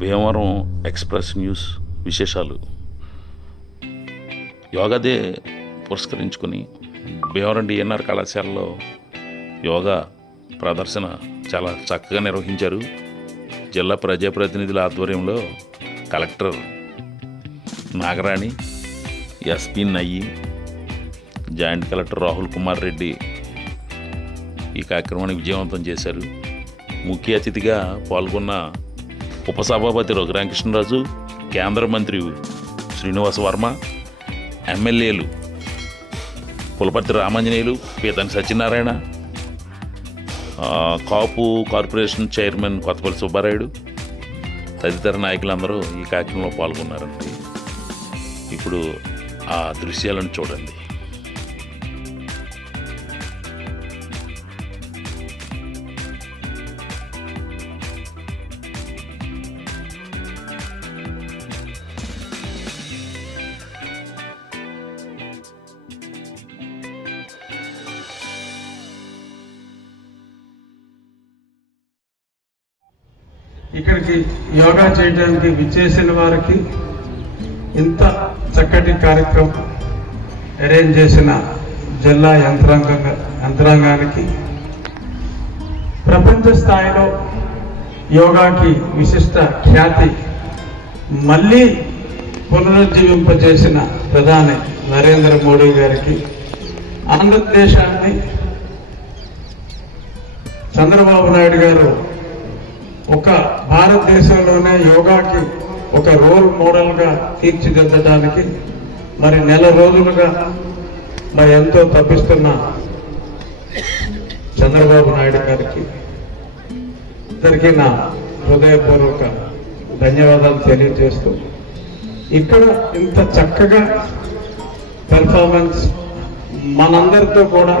Bhimavaram express news విశేషాలు. Yoga day పురస్కరించుకుని Bhimavaram DNR కళాశాలలో యోగా ప్రదర్శన చాలా చక్కగా నిర్వహించారు. జిల్లా ప్రజాప్రతినిధుల ఆధ్వర్యంలో collector Nagarani SP Nayyi joint collector Rahul Kumar Reddy ఈ కార్యక్రమాన్ని విజయవంతం చేశారు. ముఖ్య అతిథిగా పాల్గొన్న ఉపసభాపతి రఘురామకృష్ణరాజు కేంద్ర మంత్రి శ్రీనివాస వర్మ ఎమ్మెల్యేలు పులపర్తి రామాంజనేయులు పీతని సత్యనారాయణ కాపు కార్పొరేషన్ చైర్మన్ కొత్తపల్లి సుబ్బారాయుడు తదితర నాయకులందరూ ఈ కార్యక్రమంలో పాల్గొన్నారండి. ఇప్పుడు ఆ దృశ్యాలను చూడండి. ఇక్కడికి యోగా చేయడానికి విచ్చేసిన వారికి ఇంత చక్కటి కార్యక్రమం అరేంజ్ చేసిన జిల్లా యంత్రాంగ యంత్రాంగానికి ప్రపంచ స్థాయిలో యోగాకి విశిష్ట ఖ్యాతి మళ్ళీ పునరుజ్జీవింపజేసిన ప్రధాని నరేంద్ర మోడీ గారికి ఆంధ్రదేశాన్ని చంద్రబాబు నాయుడు గారు ఒక భారతదేశంలోనే యోగాకి ఒక రోల్ మోడల్గా తీర్చిదిద్దడానికి మరి నెల రోజులుగా మరి ఎంతో తప్పిస్తున్న చంద్రబాబు నాయుడు గారికి ఇద్దరికి నా హృదయపూర్వక ధన్యవాదాలు తెలియజేస్తూ ఇక్కడ ఇంత చక్కగా పెర్ఫార్మెన్స్ మనందరితో కూడా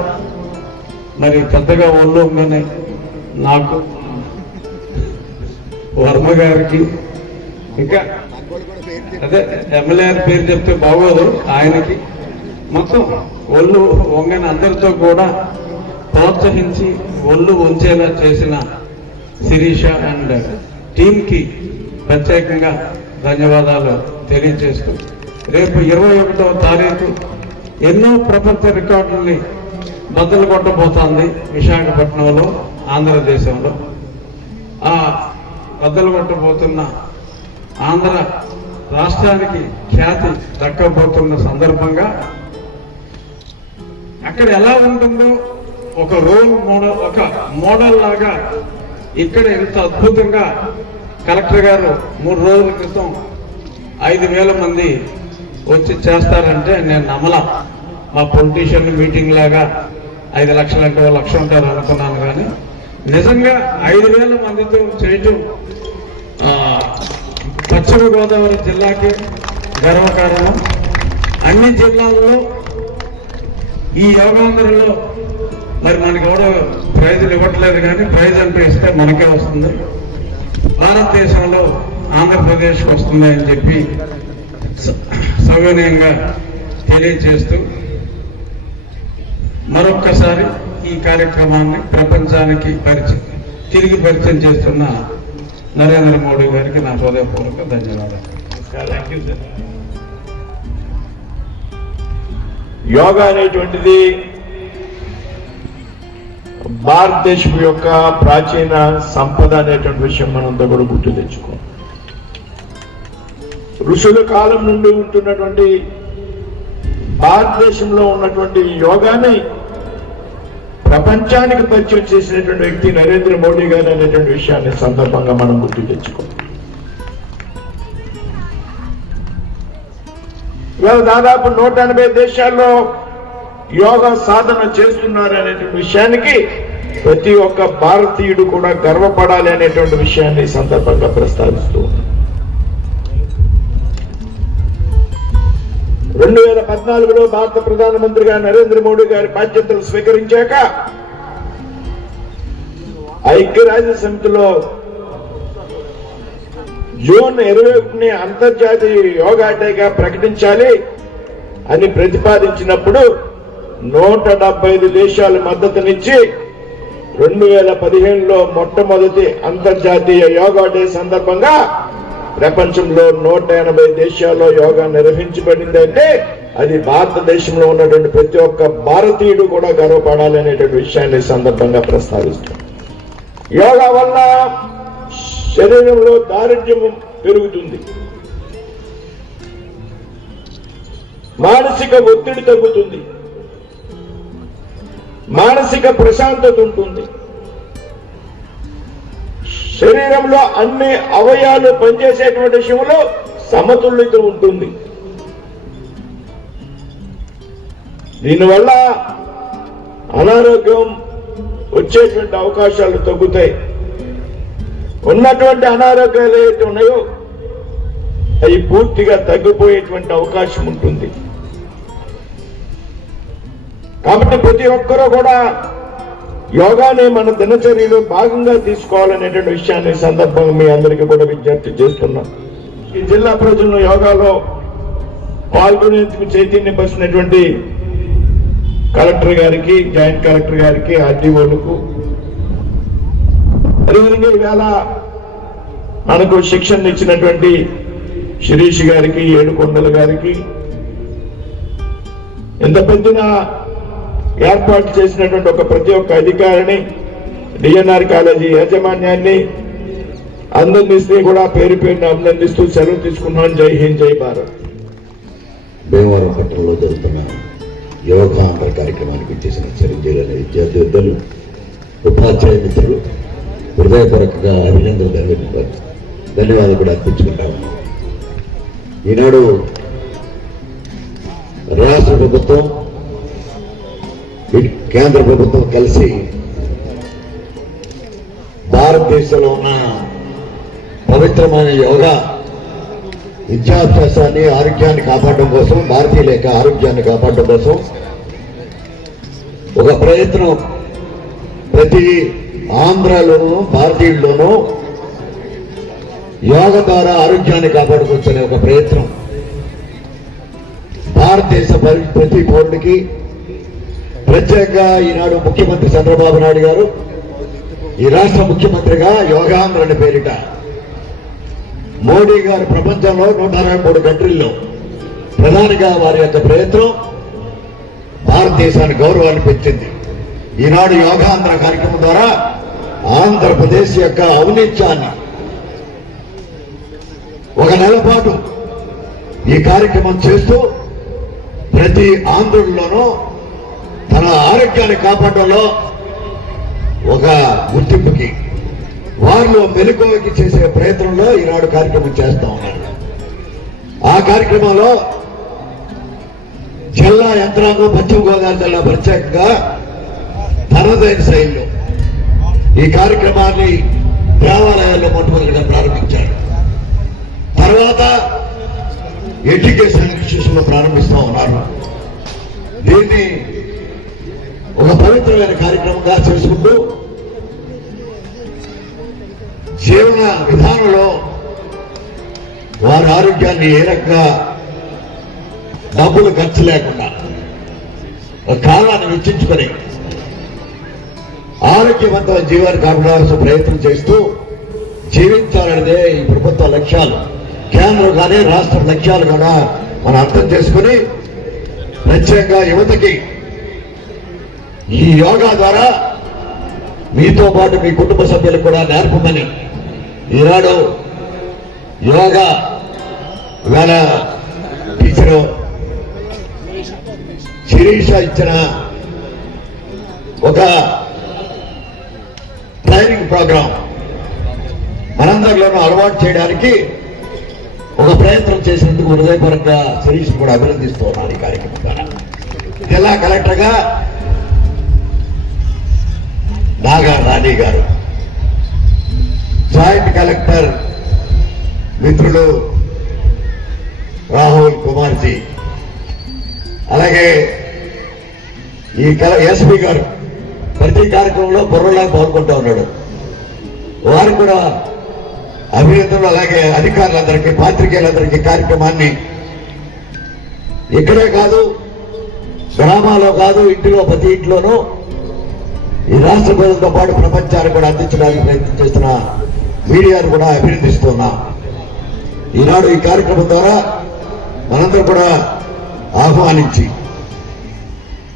మరి పెద్దగా ఒళ్ళు ఉందని నాకు వర్మ గారికి. ఇంకా అదే ఎమ్మెల్యే పేరు చెప్తే బాగోదు ఆయనకి. మొత్తం ఒళ్ళు వంగని అందరితో కూడా ప్రోత్సహించి ఒళ్ళు ఉంచేలా చేసిన శిరీష అండ్ టీంకి ప్రత్యేకంగా ధన్యవాదాలు తెలియజేస్తూ రేపు ఇరవై ఒకటవ తారీఖు ఎన్నో ప్రపంచ రికార్డుల్ని బద్దలు కొట్టబోతోంది విశాఖపట్నంలో ఆంధ్రదేశంలో. ఆ బద్దలు ఆంధ్ర రాష్ట్రానికి ఖ్యాతి దక్కబోతున్న సందర్భంగా అక్కడ ఎలా ఉంటుందో ఒక రోల్ మోడల్ ఒక మోడల్ లాగా ఇక్కడ ఎంత అద్భుతంగా కలెక్టర్ గారు మూడు రోజుల క్రితం ఐదు వేల మంది వచ్చి చేస్తారంటే నేను నమ్మల. మా పొలిటీషియన్ మీటింగ్ లాగా ఐదు లక్షలు అంటే లక్ష ఉంటారు అనుకున్నాను కానీ నిజంగా ఐదు వేల మందితో చేయటం పశ్చిమ గోదావరి జిల్లాకి గర్వకారణం. అన్ని జిల్లాల్లో ఈ యోగాంధ్రలో మరి మనకి ఎవడో ప్రైజులు ఇవ్వట్లేదు కానీ ప్రైజ్ అంటే ఇస్తే మనకే వస్తుంది. భారతదేశంలో ఆంధ్రప్రదేశ్కి వస్తుంది అని చెప్పి సవినయంగా తెలియజేస్తూ మరొక్కసారి ఈ కార్యక్రమాన్ని ప్రపంచానికి పరిచయం తిరిగి పరిచయం చేస్తున్న నరేంద్ర మోడీ గారికి నా హృదయపూర్వక ధన్యవాదాలు. యోగా అనేటువంటిది భారతదేశం యొక్క ప్రాచీన సంపద అనేటువంటి విషయం మనంతా కూడా గుర్తు తెచ్చుకో ఋషుల కాలం నుండి ఉంటున్నటువంటి భారతదేశంలో ఉన్నటువంటి యోగాని ప్రపంచానికి పరిచయం చేసినటువంటి వ్యక్తి నరేంద్ర మోడీ గారు అనేటువంటి విషయాన్ని సందర్భంగా మనం గుర్తు తెచ్చుకో ఇవాళ దాదాపు నూట ఎనభై దేశాల్లో యోగా సాధన చేస్తున్నారు అనేటువంటి విషయానికి ప్రతి ఒక్క భారతీయుడు కూడా గర్వపడాలి అనేటువంటి విషయాన్ని సందర్భంగా ప్రస్తావిస్తూ రెండు వేల పద్నాలుగులో భారత ప్రధానమంత్రిగా నరేంద్ర మోడీ గారి బాధ్యతలు స్వీకరించాక ఐక్యరాజ్య సమితిలో జూన్ ఇరవై ఒకటిని అంతర్జాతీయ యోగా డేగా ప్రకటించాలి అని ప్రతిపాదించినప్పుడు నూట డెబ్బై ఐదు దేశాలు మద్దతునిచ్చి రెండు వేల పదిహేనులో మొట్టమొదటి అంతర్జాతీయ యోగా డే సందర్భంగా ప్రపంచంలో నూట ఎనభై దేశాల్లో యోగా నిర్వహించబడిందంటే అది భారతదేశంలో ఉన్నటువంటి ప్రతి ఒక్క భారతీయుడు కూడా గర్వపడాలి అనేటువంటి విషయాన్ని సందర్భంగా ప్రస్తావిస్తాం. యోగా వల్ల శరీరంలో దారిద్ర్యం పెరుగుతుంది. మానసిక ఒత్తిడి తగ్గుతుంది. మానసిక ప్రశాంతత ఉంటుంది. శరీరంలో అన్ని అవయాలు పనిచేసేటువంటి విషయంలో సమతుల్యత ఉంటుంది. దీనివల్ల అనారోగ్యం వచ్చేటువంటి అవకాశాలు తగ్గుతాయి. ఉన్నటువంటి అనారోగ్యాలు ఏవైతే ఉన్నాయో అవి పూర్తిగా తగ్గిపోయేటువంటి అవకాశం ఉంటుంది. కాబట్టి ప్రతి ఒక్కరూ కూడా యోగాని మన దినచర్యలో భాగంగా తీసుకోవాలనేటువంటి విషయాన్ని సందర్భంగా మీ అందరికీ కూడా విజ్ఞప్తి చేస్తున్నాం. ఈ జిల్లా ప్రజలను యోగాలో పాల్గొనేందుకు చైతన్యపరిచినటువంటి కలెక్టర్ గారికి జాయింట్ కలెక్టర్ గారికి ఆర్డీఓలకు. అదేవిధంగా ఈవేళ మనకు శిక్షణ ఇచ్చినటువంటి శిరీష్ గారికి ఏడుకొండల గారికి. ఎంత పెద్దన ఏర్పాటు చేసినటువంటి ఒక ప్రతి ఒక్క అధికారిని డిఎన్ఆర్ కాలేజీ యాజమాన్యాన్ని అందరినీ కూడా పేరు పేరుని అభినందిస్తూ సెలవు తీసుకున్నాను జై హింద్ జై భారత్. భీమవరం పట్టణంలో జరుగుతున్న యోగాంధ్ర కార్యక్రమానికి చేసిన చిరంజీవి అనే విద్యార్థి వద్దలు ఉపాధ్యాయ మిత్రులు హృదయపూర్వకంగా అభినందనలు ధన్యవాదాలు ధన్యవాదాలు కూడా అర్పించుకుంటాము. ఈనాడు రాష్ట్ర ప్రభుత్వం కేంద్ర ప్రభుత్వం కలిసి భారతదేశంలో ఉన్న పవిత్రమైన యోగా విద్యాభ్యాసాన్ని ఆరోగ్యాన్ని కాపాడడం కోసం భారతీయుల యొక్క ఆరోగ్యాన్ని కాపాడడం కోసం ఒక ప్రయత్నం. ప్రతి ఆంధ్రాలోనూ భారతీయుల్లోనూ యోగ ద్వారా ఆరోగ్యాన్ని కాపాడుకోవచ్చనే ఒక ప్రయత్నం. భారతదేశ పరి- ప్రతి పౌరుడికి ప్రత్యేకంగా ఈనాడు ముఖ్యమంత్రి చంద్రబాబు నాయుడు గారు ఈ రాష్ట్ర ముఖ్యమంత్రిగా యోగాంధ్రని పేరిట మోడీ గారు ప్రపంచంలో నూట అరవై మూడు కంట్రీల్లో ప్రధానిగా వారి యొక్క ప్రయత్నం భారతదేశానికి గౌరవాన్ని పెంచింది. ఈనాడు యోగాంధ్ర కార్యక్రమం ద్వారా ఆంధ్రప్రదేశ్ యొక్క ఔన్నిత్యాన్ని ఒక నెల పాటు ఈ కార్యక్రమం చేస్తూ ప్రతి ఆంధ్రుల్లోనూ తన ఆరోగ్యాన్ని కాపాడడంలో ఒక గుర్తింపుకి వారిలో మెలకువకి చేసే ప్రయత్నంలో ఈనాడు కార్యక్రమం చేస్తా ఉన్నారు. ఆ కార్యక్రమంలో జిల్లా యంత్రాంగం పశ్చిమ గోదావరి జిల్లా ప్రత్యేకంగా తనదైన శైలిలో ఈ కార్యక్రమాన్ని దేవాలయాల్లో మొట్టమొదటిగా ప్రారంభించారు. తర్వాత ఎడ్యుకేషన్ ఇన్స్టిట్యూషన్ ప్రారంభిస్తూ ఉన్నారు. దీన్ని ఒక పవిత్రమైన కార్యక్రమంగా చేసుకుంటూ జీవన విధానంలో వారి ఆరోగ్యాన్ని ఏ రకంగా డబ్బులు ఖర్చు లేకుండా ఒక కాలాన్ని వెచ్చించుకొని ఆరోగ్యవంతమైన జీవాన్ని కాపాడాల్సిన ప్రయత్నం చేస్తూ జీవించాలనేదే ఈ ప్రభుత్వ లక్ష్యాలు. కేంద్రం కానీ రాష్ట్ర లక్ష్యాలు కూడా మనం అర్థం చేసుకుని ప్రత్యేకంగా యువతకి ఈ యోగా ద్వారా మీతో పాటు మీ కుటుంబ సభ్యులకు కూడా నేర్పమని ఈనాడు యోగా వేళ టీచరు శిరీష ఇచ్చిన ఒక ట్రైనింగ్ ప్రోగ్రాం మనందరిలోనూ అలవాటు చేయడానికి ఒక ప్రయత్నం చేసినందుకు హృదయపరంగా శిరీష్ కూడా అభినందిస్తూ ఉన్నాను ఈ కార్యక్రమం ద్వారా. జిల్లా కలెక్టర్గా నాగా రాణి గారు. జాయింట్ కలెక్టర్ మిత్రులు రాహుల్ కుమార్జీ. అలాగే ఈ కల ఎస్పి గారు ప్రతి కార్యక్రమంలో బుర్రలా పాల్గొంటూ ఉన్నాడు. వారు కూడా అభినేతలు అలాగే అధికారులందరికీ పాత్రికేయులందరికీ కార్యక్రమాన్ని ఇక్కడే కాదు గ్రామాల్లో కాదు ఇంటిలో ప్రతి ఇంట్లోనూ ఈ రాష్ట్ర ప్రజలతో పాటు ప్రపంచాన్ని కూడా అందించడానికి ప్రయత్నం చేస్తున్న మీడియాను కూడా అభినందిస్తున్నా. ఈనాడు ఈ కార్యక్రమం ద్వారా మనందరూ కూడా ఆహ్వానించి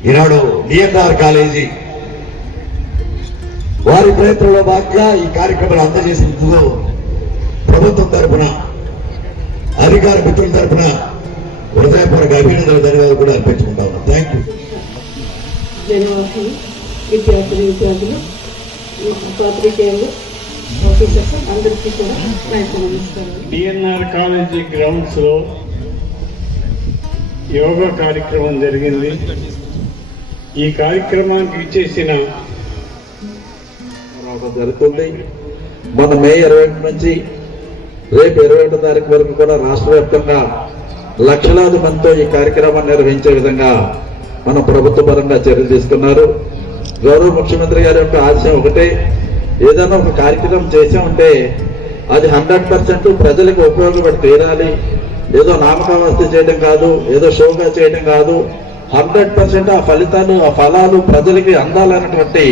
ఈనాడు డిఎన్ఆర్ కాలేజీ వారి ప్రయత్నంలో భాగంగా ఈ కార్యక్రమాలు అందజేసినందుకు ప్రభుత్వం తరఫున అధికార మిత్రుల తరఫున హృదయపూర్వక అభినందనలు ధన్యవాదాలు కూడా అర్పించుకుంటా ఉన్నాం. థ్యాంక్ యూ విద్యార్థులు విద్యార్థులు పాత్రికేయులు ఆఫీసర్స్ అందరికీ కూడా నా యొక్క నమస్కారం డిఎన్ఆర్ కాలేజీ గ్రౌండ్స్లో యోగా కార్యక్రమం జరిగింది. ఈ కార్యక్రమానికి ఇచ్చేసిన జరుగుతుంది. మన మే ఇరవై ఒకటి నుంచి రేపు ఇరవై ఒకటో తారీఖు వరకు కూడా రాష్ట్ర వ్యాప్తంగా లక్షలాది మందితో ఈ కార్యక్రమాన్ని నిర్వహించే విధంగా మన ప్రభుత్వ పరంగా చర్యలు తీసుకున్నారు. గౌరవ ముఖ్యమంత్రి గారి యొక్క ఆశయం ఒకటే. ఏదైనా ఒక కార్యక్రమం చేసామంటే అది హండ్రెడ్ పర్సెంట్ ప్రజలకు ఉపయోగపడి తీరాలి. ఏదో నామకావస్థ చేయడం కాదు ఏదో షోగా చేయడం కాదు. హండ్రెడ్ పర్సెంట్ ఆ ఫలితాలు ఆ ఫలాలు ప్రజలకి అందాలన్నటువంటి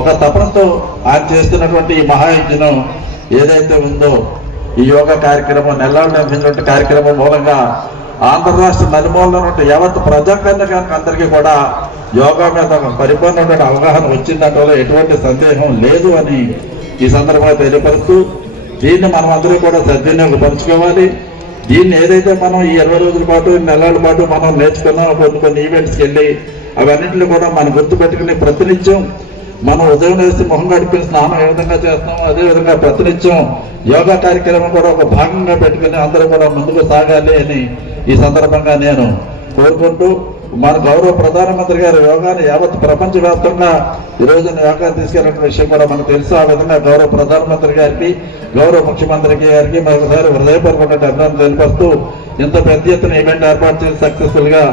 ఒక తపనతో ఆయన చేస్తున్నటువంటి ఈ మహాయజ్ఞం ఏదైతే ఉందో ఈ యోగా కార్యక్రమం నెలలు నిర్మించినటువంటి కార్యక్రమం మూలంగా ఆంధ్ర రాష్ట్ర నలుమూలలో ఉన్నటువంటి యావత్ ప్రజాకర్ణకానికి అందరికీ కూడా యోగా మీద పరిపూర్ణ పరిపూర్ణమైన అవగాహన వచ్చిందంటే ఎటువంటి సందేహం లేదు అని ఈ సందర్భంగా తెలియపరుస్తూ దీన్ని మనం అందరూ కూడా సద్వినియోగపరచుకోవాలి దీన్ని ఏదైతే మనం ఈ ఇరవై రోజుల పాటు నెలల పాటు మనం నేర్చుకున్నాం కొన్ని కొన్ని ఈవెంట్స్కి వెళ్ళి అవన్నింటిని కూడా మనం గుర్తు పెట్టుకుని ప్రతినిత్యం మనం ఉదయం వేసి మొహం గడిపిన స్నానం ఏ విధంగా చేస్తామో అదేవిధంగా ప్రతినిత్యం యోగా కార్యక్రమం కూడా ఒక భాగంగా పెట్టుకుని అందరూ కూడా ముందుకు సాగాలి అని ఈ సందర్భంగా నేను కోరుకుంటూ మన గౌరవ ప్రధానమంత్రి గారు యోగాని యావత్ ప్రపంచవ్యాప్తంగా ఈ రోజున యోగా తీసుకెళ్ళిన విషయం కూడా మనకు తెలుసు. ఆ విధంగా గౌరవ ప్రధానమంత్రి గారికి గౌరవ ముఖ్యమంత్రి గారికి మరొకసారి హృదయపూర్వక అభినందన తెలిపరుస్తూ ఇంత పెద్ద ఎత్తున ఈవెంట్ ఏర్పాటు చేసి సక్సెస్ఫుల్గా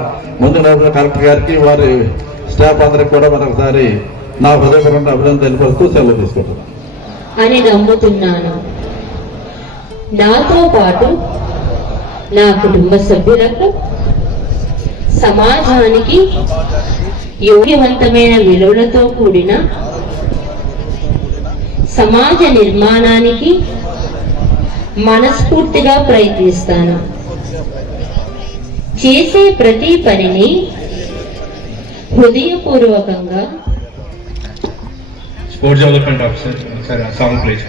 ముందు కలెక్టర్ గారికి వారి స్టాఫ్ అందరికి కూడా మరొకసారి నా హృదయపూర్వక అభినందన తెలిపరుస్తూ సెలవు తీసుకుంటున్నాను. అని నమ్ముతున్నాను. నాతో పాటు నా కుటుంబ సభ్యులకు సమాజానికి యోగ్యవంతమైన విలువలతో కూడిన సమాజ నిర్మాణానికి మనస్ఫూర్తిగా ప్రయత్నిస్తాను. చేసే ప్రతి పనిని హృదయపూర్వకంగా sports development officer sir song plays